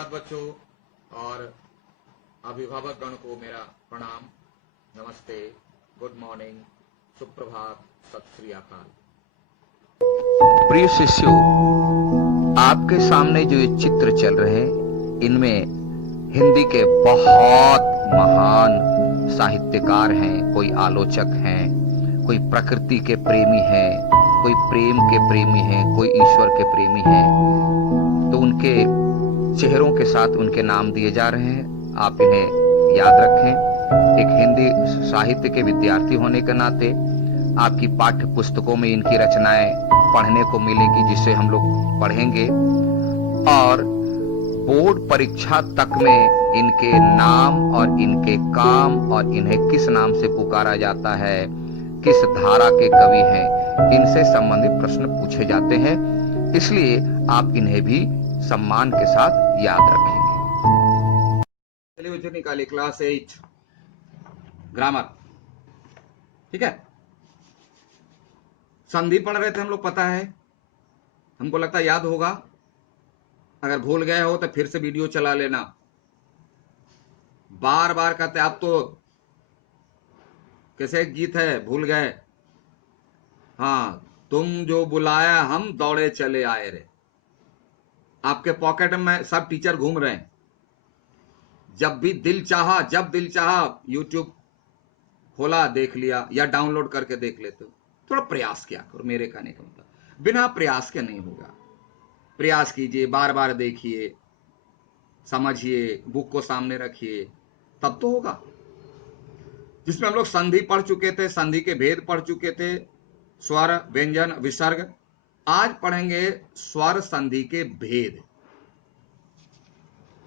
धन्यवाद बच्चों और अभिभावक गण को मेरा प्रणाम, नमस्ते, गुड मॉर्निंग, सुप्रभात, सत श्री अकाल। प्रिय शिष्यों, आपके सामने जो ये चित्र चल रहे हैं, इनमें हिंदी के बहुत महान साहित्यकार हैं, कोई आलोचक हैं, कोई प्रकृति के प्रेमी हैं, कोई प्रेम के प्रेमी हैं, कोई ईश्वर के प्रेमी हैं। तो उनके चेहरों के साथ उनके नाम दिए जा रहे हैं, आप इन्हें याद रखें। एक हिंदी साहित्य के विद्यार्थी होने के नाते आपकी पाठ्य पुस्तकों में इनकी रचनाएं पढ़ने को मिलेगी, जिसे हम लोग पढ़ेंगे और बोर्ड परीक्षा तक में इनके नाम और इनके काम और इन्हें किस नाम से पुकारा जाता है, किस धारा के कवि हैं, इनसे संबंधित प्रश्न पूछे जाते हैं। इसलिए आप इन्हें भी सम्मान के साथ याद रखेंगे। चलिए बच्चों निकालिए क्लास 8 ग्रामर। ठीक है, संधि पढ़ रहे थे हम लोग, पता है, हमको लगता है याद होगा। अगर भूल गए हो तो फिर से वीडियो चला लेना। बार बार कहते आप तो कैसे एक गीत है, भूल गए। हाँ, तुम जो बुलाया हम दौड़े चले आए रे। आपके पॉकेट में सब टीचर घूम रहे हैं। जब भी दिल चाहा, जब दिल चाहा यूट्यूब खोला, देख लिया, या डाउनलोड करके देख लेते हो। थोड़ा प्रयास किया करो, मेरे कहने का मतलब बिना प्रयास के नहीं होगा। प्रयास कीजिए, बार बार देखिए, समझिए, बुक को सामने रखिए, तब तो होगा। जिसमें हम लोग संधि पढ़ चुके थे, संधि के भेद पढ़ चुके थे, स्वर, व्यंजन, विसर्ग। आज पढ़ेंगे स्वर संधि के भेद।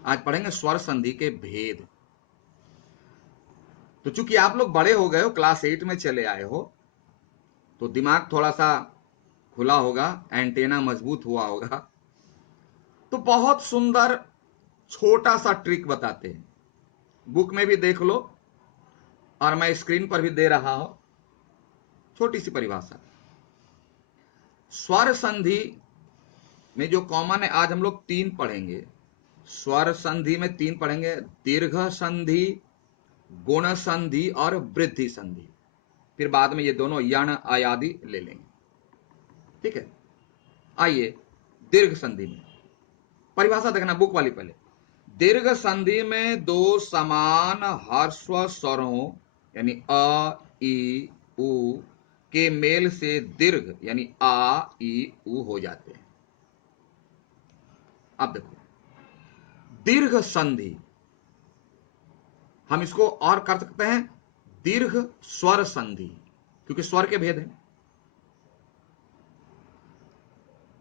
आज पढ़ेंगे स्वर संधि के भेद। तो चूंकि आप लोग बड़े हो गए हो, क्लास 8 में चले आए हो, तो दिमाग थोड़ा सा खुला होगा, एंटेना मजबूत हुआ होगा। तो बहुत सुंदर छोटा सा ट्रिक बताते हैं, बुक में भी देख लो और मैं स्क्रीन पर भी दे रहा हूं। छोटी सी परिभाषा। स्वर संधि में जो कॉमन है, आज हम लोग 3 पढ़ेंगे। स्वर संधि में 3 पढ़ेंगे, दीर्घ संधि, गुण संधि और वृद्धि संधि। फिर बाद में ये दोनों यण आयादि ले लेंगे। ठीक है, आइए दीर्घ संधि में परिभाषा देखना, बुक वाली पहले। दीर्घ संधि में दो समान ह्रस्व स्वरों यानी अ, ई, उ के मेल से दीर्घ यानी आ, ई, उ हो जाते हैं। अब देखो, दीर्घ संधि हम इसको और कर सकते हैं दीर्घ स्वर संधि, क्योंकि स्वर के भेद हैं।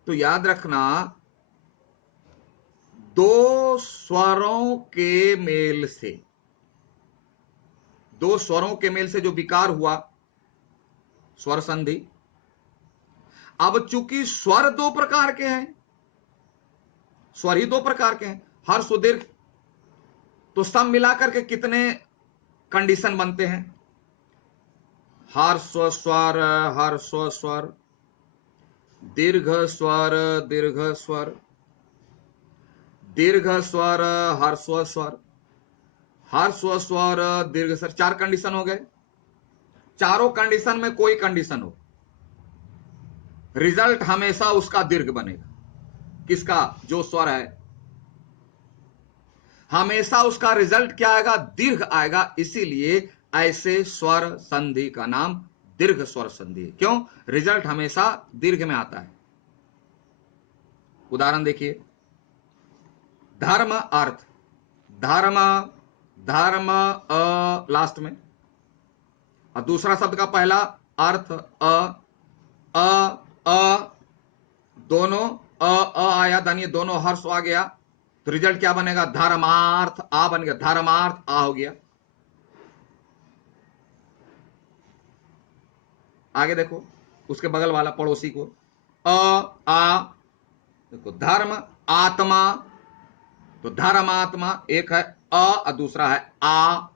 तो याद रखना, दो स्वरों के मेल से, दो स्वरों के मेल से जो विकार हुआ, स्वर संधि। अब चूंकि स्वर 2 प्रकार के हैं, स्वर ही 2 प्रकार के हैं, हर सुदीर्घ, तो सब मिलाकर के कितने कंडीशन बनते हैं? हर स्व स्वर, हर स्व स्वर, दीर्घ स्वर, दीर्घ स्वर, दीर्घ स्वर, हर स्व स्वर, हर स्व स्वर, दीर्घ स्वर। 4 कंडीशन हो गए। चारों कंडीशन में कोई कंडीशन हो, रिजल्ट हमेशा उसका दीर्घ बनेगा। किसका? जो स्वर है, हमेशा उसका रिजल्ट क्या आएगा? दीर्घ आएगा। इसीलिए ऐसे स्वर संधि का नाम दीर्घ स्वर संधि है। क्यों? रिजल्ट हमेशा दीर्घ में आता है। उदाहरण देखिए, धर्म, अर्थ, धर्म, धर्म अ लास्ट में, और दूसरा शब्द का पहला अर्थ अ दोनों अ आया, धनिय दोनों हर्ष आ गया, तो रिजल्ट क्या बनेगा? धर्मार्थ, आ बन गया, धर्मार्थ आ हो गया। आगे देखो, उसके बगल वाला पड़ोसी को आ, देखो, धर्म आत्मा, तो धर्मात्मा एक है अ और दूसरा है आ,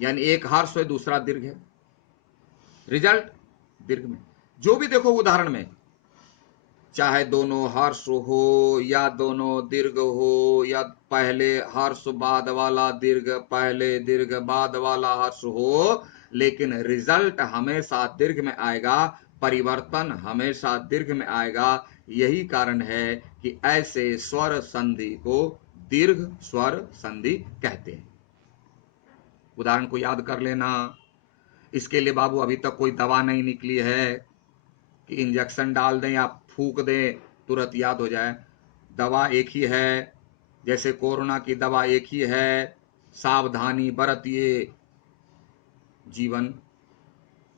यानी एक हर्ष है, दूसरा दीर्घ है, रिजल्ट दीर्घ में। जो भी देखो उदाहरण में, चाहे दोनों हर्ष हो या दोनों दीर्घ हो, या पहले हर्ष बाद वाला दीर्घ, पहले दीर्घ बाद वाला हर्ष हो, लेकिन रिजल्ट हमेशा दीर्घ में आएगा, परिवर्तन हमेशा दीर्घ में आएगा। यही कारण है कि ऐसे स्वर संधि को दीर्घ स्वर संधि कहते हैं। उदाहरण को याद कर लेना। इसके लिए बाबू अभी तक कोई दवा नहीं निकली है कि इंजेक्शन डाल दें या फूक दें तुरंत याद हो जाए। दवा एक ही है, जैसे कोरोना की दवा एक ही है, सावधानी बरतिए, जीवन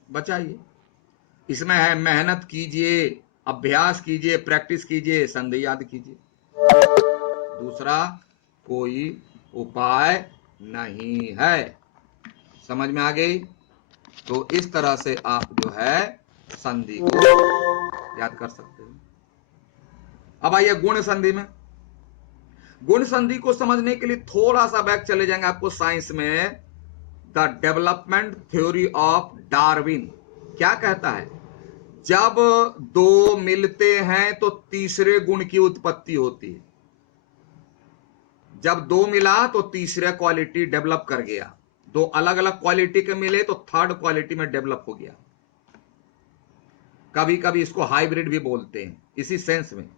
बचाइए। इसमें है मेहनत कीजिए, अभ्यास कीजिए, प्रैक्टिस कीजिए, संधि याद कीजिए। दूसरा कोई उपाय नहीं है। समझ में आ गई? तो इस तरह से आप जो है संधि को याद कर सकते हैं। अब आइए गुण संधि में। गुण संधि को समझने के लिए थोड़ा सा बैक चले जाएंगे आपको साइंस में। The development theory of Darwin क्या कहता है? जब दो मिलते हैं तो तीसरे गुण की उत्पत्ति होती है। जब दो मिला तो तीसरा क्वालिटी डेवलप कर गया। दो अलग अलग क्वालिटी के मिले तो थर्ड क्वालिटी में डेवलप हो गया। कभी कभी इसको हाइब्रिड भी बोलते हैं इसी सेंस में।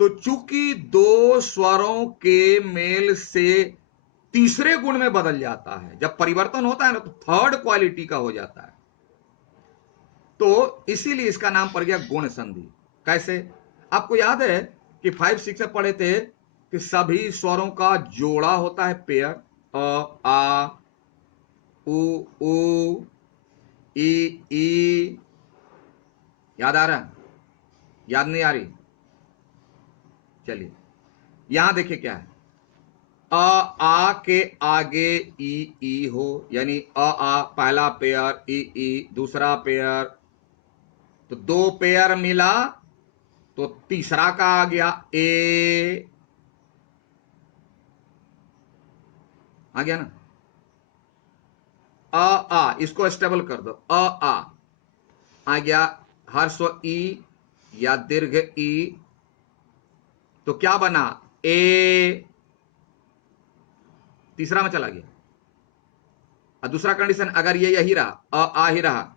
तो चूंकि दो स्वरों के मेल से तीसरे गुण में बदल जाता है, जब परिवर्तन होता है ना तो थर्ड क्वालिटी का हो जाता है, तो इसीलिए इसका नाम पड़ गया गुण संधि। कैसे? आपको याद है कि 5-6 में पढ़े थे कि सभी स्वरों का जोड़ा होता है, पेयर। अ, आ, उ, ई। याद आ रहा है? याद नहीं आ रही? चलिए यहां देखिए क्या है। आ के आगे ई हो, यानी आ पहला पेयर, ई दूसरा पेयर, तो दो पेयर मिला तो तीसरा का आ गया ए। आ गया ना? आ इसको स्टेबल कर दो। आ गया हर्ष ई या दीर्घ ई, तो क्या बना? ए। तीसरा में चला गया। और दूसरा कंडीशन अगर ये यही रहा, आ ही रहा,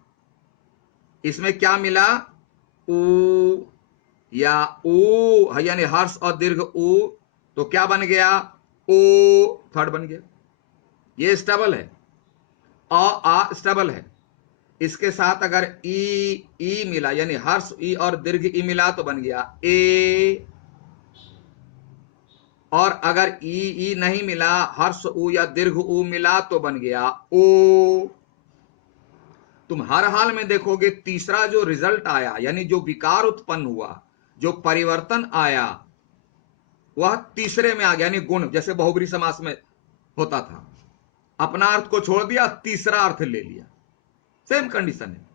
इसमें क्या मिला? ऊ या ऊ, यानी हर्ष और दीर्घ ऊ, तो क्या बन गया? ओ। थर्ड बन गया। ये स्टेबल है। आ स्टेबल है। इसके साथ अगर ई मिला, यानी हर्ष ई और दीर्घ ई मिला तो बन गया ए। और अगर ई नहीं मिला, हर्ष ऊ या दीर्घ ऊ मिला तो बन गया ओ। तुम हर हाल में देखोगे तीसरा जो रिजल्ट आया, यानी जो विकार उत्पन्न हुआ, जो परिवर्तन आया, वह तीसरे में आ गया, यानी गुण। जैसे बहुब्री समास में होता था, अपना अर्थ को छोड़ दिया, तीसरा अर्थ ले लिया। सेम कंडीशन है।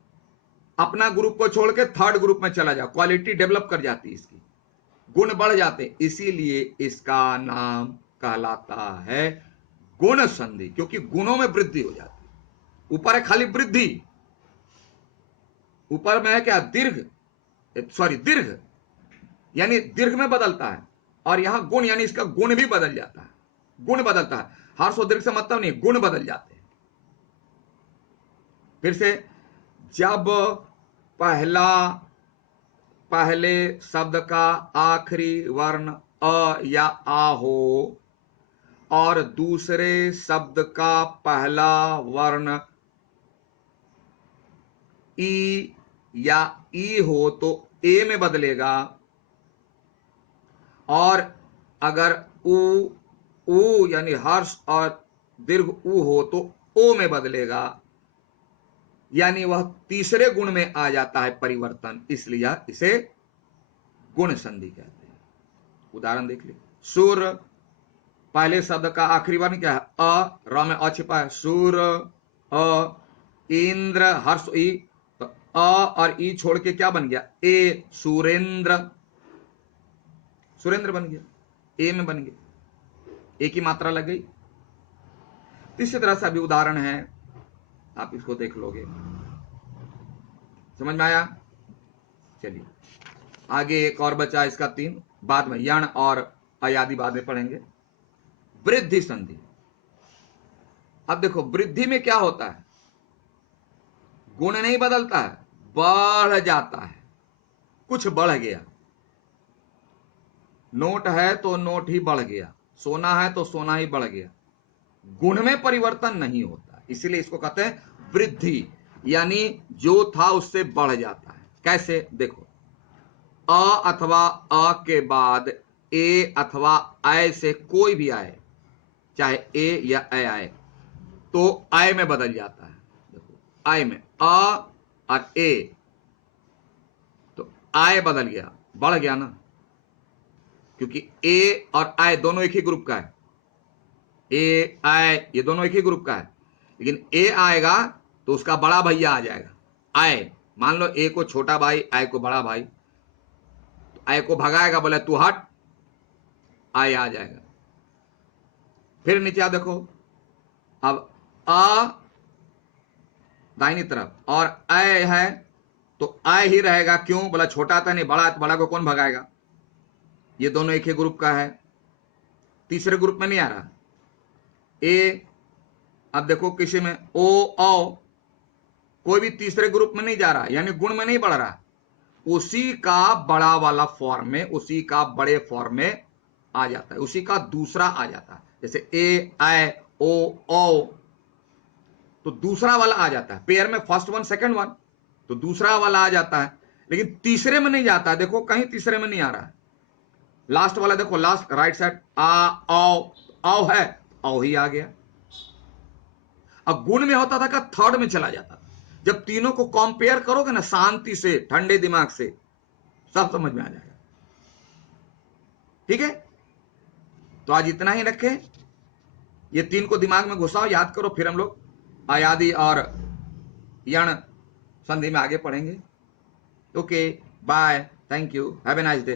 अपना ग्रुप को छोड़ के थर्ड ग्रुप में चला जाओ, क्वालिटी डेवलप कर जाती है, इसकी गुण बढ़ जाते, इसीलिए इसका नाम कहलाता है गुण संधि, क्योंकि गुणों में वृद्धि हो जाती है। ऊपर है खाली वृद्धि, ऊपर में है क्या? दीर्घ, दीर्घ यानी दीर्घ में बदलता है, और यहां गुण यानी इसका गुण भी बदल जाता है। गुण बदलता है, हर्ष और दीर्घ से मतलब नहीं, गुण बदल जाते हैं। फिर से, जब पहले शब्द का आखिरी वर्ण अ या आ हो और दूसरे शब्द का पहला वर्ण ई या ई हो तो ए में बदलेगा, और अगर ऊ यानी हर्ष और दीर्घ ऊ हो तो ओ में बदलेगा, यानी वह तीसरे गुण में आ जाता है परिवर्तन, इसलिए इसे गुण संधि कहते हैं। उदाहरण देख लीजिए। सुर, पहले शब्द का आखिरी वर्ण क्या है? अ, र में अ छिपा है, सुर अ। इंद्र, हर्ष ई, तो अ और ई छोड़ के क्या बन गया? ए, सुरेंद्र। सुरेंद्र बन गया, ए में बन गया, एक ही मात्रा लग गई। इसी तरह से अभी उदाहरण है, आप इसको देख लोगे, समझ में आया? चलिए आगे एक और बचा इसका 3, बाद में यण और अयादि बाद में पढ़ेंगे। वृद्धि संधि। अब देखो वृद्धि में क्या होता है, गुण नहीं बदलता है, बढ़ जाता है, कुछ बढ़ गया। नोट है तो नोट ही बढ़ गया, सोना है तो सोना ही बढ़ गया, गुण में परिवर्तन नहीं होता, इसलिए इसको कहते हैं वृद्धि, यानी जो था उससे बढ़ जाता है। कैसे, देखो अ अथवा अ के बाद ए अथवा आय से कोई भी आए, चाहे ए या ए आए, तो आय में बदल जाता है। देखो आय में अ और ए, तो आय बदल गया, बढ़ गया ना, क्योंकि ए और आय दोनों एक ही ग्रुप का है। ए आय ये दोनों एक ही ग्रुप का है, लेकिन ए आएगा तो उसका बड़ा भैया आ जाएगा आय। मान लो ए को छोटा भाई, आय को बड़ा भाई, तो आय को भगाएगा, बोले तू हट, आय आ जाएगा। फिर नीचे आ देखो, अब अ दाहिनी तरफ और आय है तो आय ही रहेगा, क्यों, बोला छोटा था नहीं बड़ा, तो बड़ा को कौन भगाएगा, ये दोनों एक ही ग्रुप का है, तीसरे ग्रुप में नहीं आ रहा। ए अब देखो किसी में ओ औ, कोई भी तीसरे ग्रुप में नहीं जा रहा, यानी गुण में नहीं बढ़ रहा, उसी का बड़ा वाला फॉर्म में, उसी का बड़े फॉर्म में आ जाता है, उसी का दूसरा आ जाता है। जैसे ए आय ओ औ, तो दूसरा वाला आ जाता है, पेयर में फर्स्ट वन सेकंड वन, तो दूसरा वाला आ जाता है, लेकिन तीसरे में नहीं जाता है। देखो कहीं तीसरे में नहीं आ रहा है, लास्ट वाला देखो, लास्ट राइट साइड आ औ है, औ ही आ गया। अब गुण में होता था, का थर्ड में चला जाता था। जब तीनों को कंपेयर करोगे ना शांति से, ठंडे दिमाग से, सब समझ में आ जाएगा। ठीक है, तो आज इतना ही रखें, ये 3 को दिमाग में घुसाओ, याद करो, फिर हम लोग अयादि और यण संधि में आगे पढ़ेंगे। Okay bye, thank you, have a nice day.